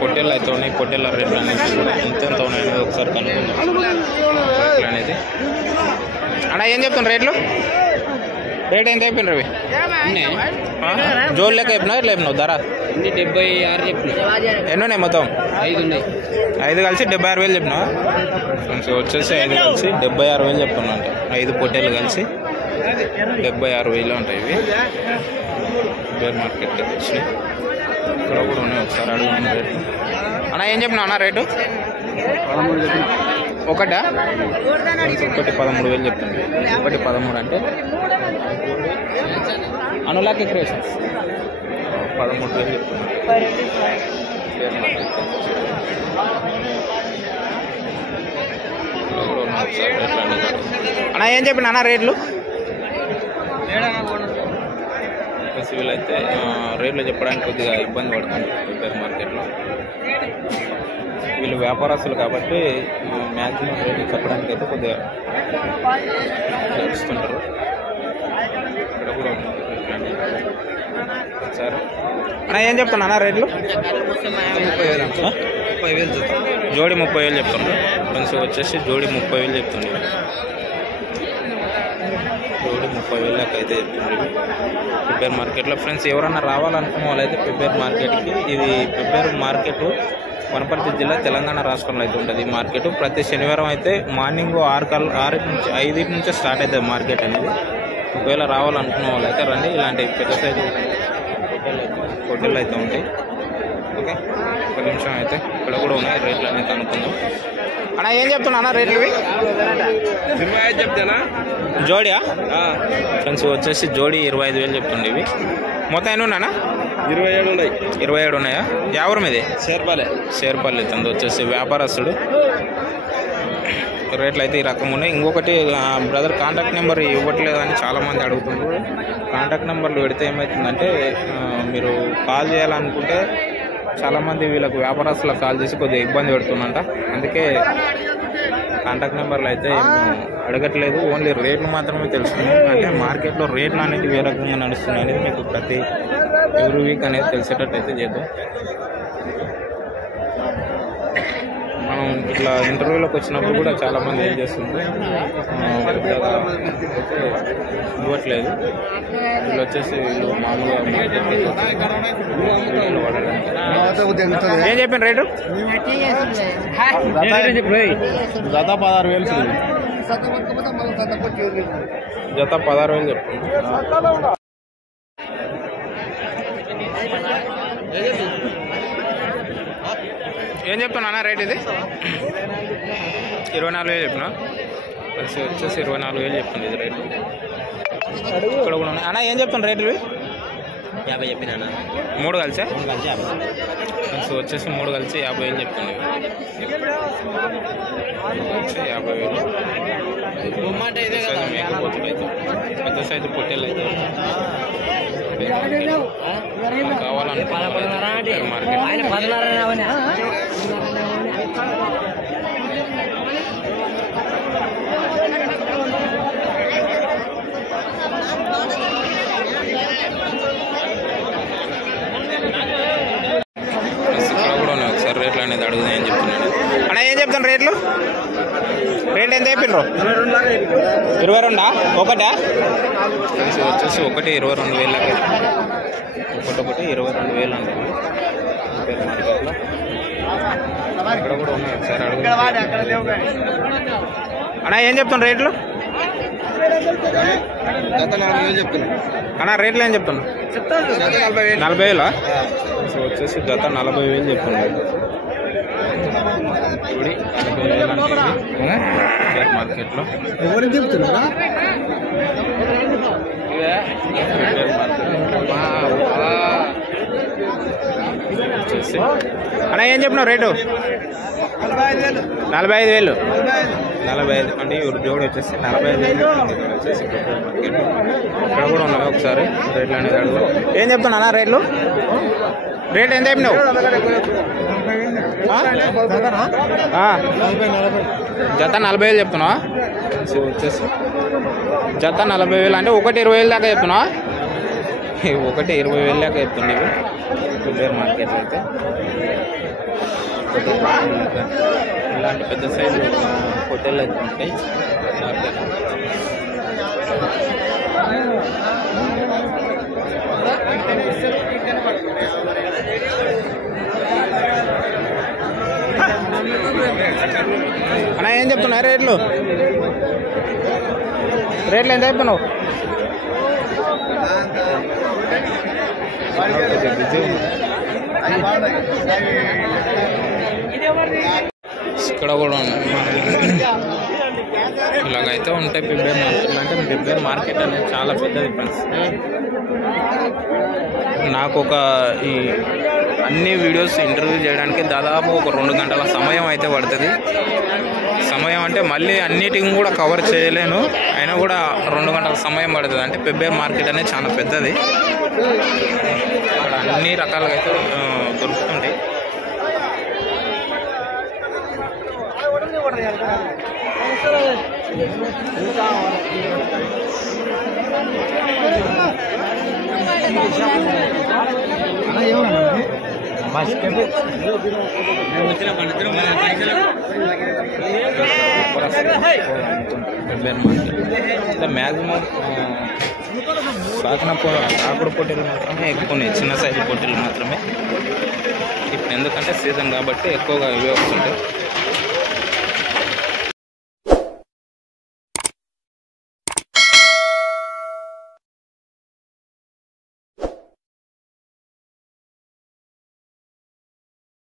పొట్టేళ్ళు అయితే ఉన్నాయి. పొట్టేళ్ళ రేట్లు అనేది ఎంత ఉన్నాయనేది ఒకసారి కనుక్కుందాం. రేట్లు అనేది అన్న ఏం చెప్తున్నారు రేట్లు? రేట్ ఎంత అయిపోయిన రవి? జోలు లెక్క చెప్పినా ఎట్లా చెప్పినావు ధర? 76 చెప్పిన. ఎన్ని ఉన్నాయి మొత్తం? 5 ఉన్నాయి. 5 కలిసి 76,000 చెప్పినావా? వచ్చేసి 5 కలిసి 76,000 చెప్తున్నా. అంటే 5 పొట్టేళ్ళు కలిసి 76,000 ఉంటాయి ఇవి. బేర్ మార్కెట్కి వచ్చి ఇక్కడ కూడా ఉన్నాయి. ఒకసారి అడుగుతున్న రేటు అన్న ఏం చెప్పినా అన్న రేటు? ఒకటా? ఒకటి 13,000 చెప్తుంది. ఒకటి 13 అంటే అనులాకి క్రియేషన్స్ 13,000 చెప్తుంది. అన్న ఏం చెప్పిన అన్న రేట్లు? వీళ్ళైతే రేట్లు చెప్పడానికి కొద్దిగా ఇబ్బంది పడుతుంది బేర్ మార్కెట్లో. వీళ్ళు వ్యాపారస్తులు కాబట్టి మ్యాక్సిమం రేట్లు చెప్పడానికి అయితే కొద్దిగా నడుస్తుంటారు. ఇక్కడ కూడా సార్ అన్న ఏం చెప్తున్నా అన్న రేట్లు? 30,000 జోడి 30,000 చెప్తున్నారు. ఫ్రెండ్స్ వచ్చేసి జోడి 30,000 చెప్తుంది. జోడి 30,000 దాకా అయితే చెప్తుంది పెబ్బేరు మార్కెట్లో. ఫ్రెండ్స్ ఎవరన్నా రావాలనుకున్న వాళ్ళైతే పెబ్బేరు మార్కెట్కి, ఇది పెబ్బేరు మార్కెట్ వనపర్తి జిల్లా తెలంగాణ రాష్ట్రంలో అయితే ఉంటుంది. ఈ మార్కెట్ ప్రతి శనివారం అయితే మార్నింగ్ 5 నుంచి స్టార్ట్ అవుతుంది మార్కెట్ అనేది. ఒకవేళ రావాలనుకున్న వాళ్ళు అయితే రండి. ఇలాంటి పెద్ద సైజు హోటళ్ళు అయితే ఉంటాయి. ఓకే, ఒక నిమిషం అయితే ఇక్కడ కూడా ఉన్నాయి. రేట్లు అనేది కనుక్కుందాం. అన్న ఏం చెప్తున్నా అన్న రేట్లు ఇవి? 25 చెప్తానా జోడియా? ఫ్రెండ్స్ వచ్చేసి జోడి 25,000 చెప్తుండే. ఇవి మొత్తం ఎన్ని ఉన్నానా? 27 ఉన్నాయి. 27 ఉన్నాయా? ఎవరు మీది? షేర్పల్లి తంది వచ్చేసి వ్యాపారస్తుడు. రేట్లు అయితే ఈ రకం ఉన్నాయి. ఇంకొకటి బ్రదర్ కాంటాక్ట్ నెంబర్ ఇవ్వట్లేదు అని చాలామంది అడుగుతుంటారు. కాంటాక్ట్ నెంబర్లు పెడితే ఏమవుతుందంటే మీరు కాల్ చేయాలనుకుంటే చాలామంది వీళ్ళకు వ్యాపారస్తులకు కాల్ చేసి కొద్దిగా ఇబ్బంది పెడుతుందంట. అందుకే కాంటాక్ట్ నెంబర్లు అయితే అడగట్లేదు. ఓన్లీ రేట్లు మాత్రమే తెలుసుకున్నాం. అంటే మార్కెట్లో రేట్లు అనేది ఏ రకంగా నడుస్తున్నాయి అనేది మీకు ప్రతి ఎవ్రీ వీక్ అనేది తెలిసేటట్టు అయితే చేద్దాం. మనం ఇట్లా ఇంటర్వ్యూలోకి వచ్చినప్పుడు కూడా చాలామంది ఏం చేస్తుంటారు పెద్దగా అయితే ఇవ్వట్లేదు. వీళ్ళు వచ్చేసి వీళ్ళు మామూలుగా ఏం చెప్పిన రేటు? జత 16,000. జత 16,000 చెప్తుంది. ఏం చెప్తున్నా రేట్? ఇది 24,000 చెప్పినా. కలిసి వచ్చేసి 24,000 చెప్తుంది ఇది రేటు. ఇక్కడ కూడా ఉన్నాయి. అన్న ఏం చెప్తున్నా రేట్లు? 50 చెప్పినా. 3 కలిసా? కలిసి వచ్చేసి 3 కలిసి 50,000 చెప్తుంది. 50,000 మేకపోతులు అయితే పెద్ద సైజు పొట్టేళ్ళు అయితే కావాలనుకుంటున్నారు మార్కెట్. ఒకసారి రేట్లు అనేది అడుగుదా ఏం చెప్తున్నాడు అన్న? ఏం చెప్తాను రేట్లు? రేట్ ఎంత అయిపోయినరు? 22 ఒకటా? వచ్చేసి ఒకటి 22,000. ఒకటి 22,000 అండి మార్కెట్లో. ఇక్కడ కూడా ఉన్నాయి. ఒకసారి అడుగు అన్న ఏం చెప్తాను రేట్లు? అన్న రేట్లు ఏం చెప్తాను? 40,000. సో వచ్చేసి గత 40,000 చెప్తున్నాడు. ఇప్పుడు 40,000 అంటే మార్కెట్లో ఎవరు చెప్తున్నారా? వచ్చేసి అన్న ఏం చెప్పినావు రేటు? 45,000. 45 అంటే ఇవి జోడి వచ్చేసి 45,000 వచ్చేసి మార్కెట్. ఇక్కడ కూడా ఉన్నాయి. ఒకసారి రేట్లు అనేది అడుగు. ఏం చెప్తున్నా అన్న రేట్లు? రేట్ ఎంత చెప్పినావు? జత 40,000 చెప్తున్నావా? వచ్చేసి జత 40,000 అంటే ఒకటి 20,000 దాకా చెప్తున్నావా? ఒకటి 20,000 దాకా చెప్తుండే పెబ్బేరు మార్కెట్లో అయితే. ఇలాంటి పెద్ద సైజు హోటల్ అయితే ఉంటాయి మార్కెట్. అన్నా ఏం చెప్తున్నా రేట్లు ఎంత చెప్తున్నావు? ఇక్కడ కూడా ఇలాగైతే ఉంటాయి పెబ్బేరు మార్కెట్. అంటే పెబ్బేరు మార్కెట్ అనేది చాలా పెద్దది ఫ్రెండ్స్. నాకు ఈ అన్ని వీడియోస్ ఇంటర్వ్యూ చేయడానికి దాదాపు ఒక 2 గంటల సమయం అయితే పడుతుంది. సమయం అంటే మళ్ళీ అన్నిటిని కూడా కవర్ చేయలేను, అయినా కూడా 2 గంటల సమయం పడుతుంది. అంటే పెబ్బేరు మార్కెట్ అనేది చాలా పెద్దది. అక్కడ అన్ని రకాలుగా అయితే దొరుకుతుంటాయి. పెబ్బేరు మార్కెట్ మ్యాక్సిమం ఆకుడు పొట్టేలు మాత్రమే ఎక్కువ ఉన్నాయి, చిన్న సైజు పొట్టేలు మాత్రమే. ఇప్పుడు ఎందుకంటే సీజన్ కాబట్టి ఎక్కువగా ఇవే వస్తుంటాయి.